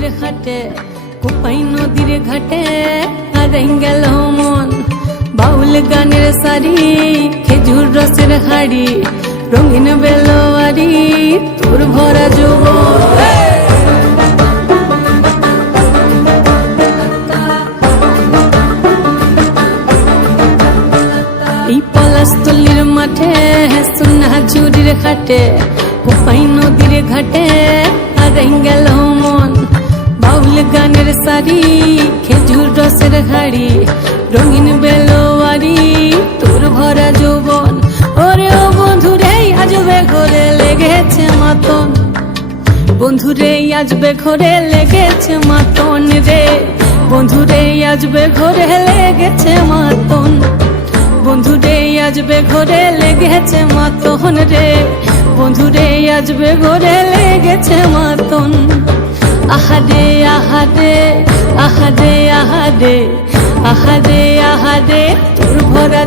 চুরির হাটে কোপাই নদীর ঘাটে হারাই গেল মন বাউল গানের সারি খেজুর রসের হাড়ি রঙিন বেলোয়ারি তোর ভরা যৌবন এই পলাশতলির মাঠে সোনা চুরির খাটে কোপাই নদীর ঘাটে হারাই গেল মন বাউল গানের সারি খেজুর রসের হাড়ি রঙিন বেলোয়ারি তোর ভরা যৌবন ওরে ও বন্ধুরে আজবে ঘরে লেগেছে মাতন বন্ধুরে আজবে ঘরে লেগেছে মাতন রে বন্ধুরে আজবে ঘরে লেগেছে মাতন বন্ধুরে আজবে ঘরে লেগেছে মাতন রে বন্ধুরে আজবে ঘরে লেগেছে মাতন আহারে আহারে আহারে আহারে আহারে আহারে তোর ভরা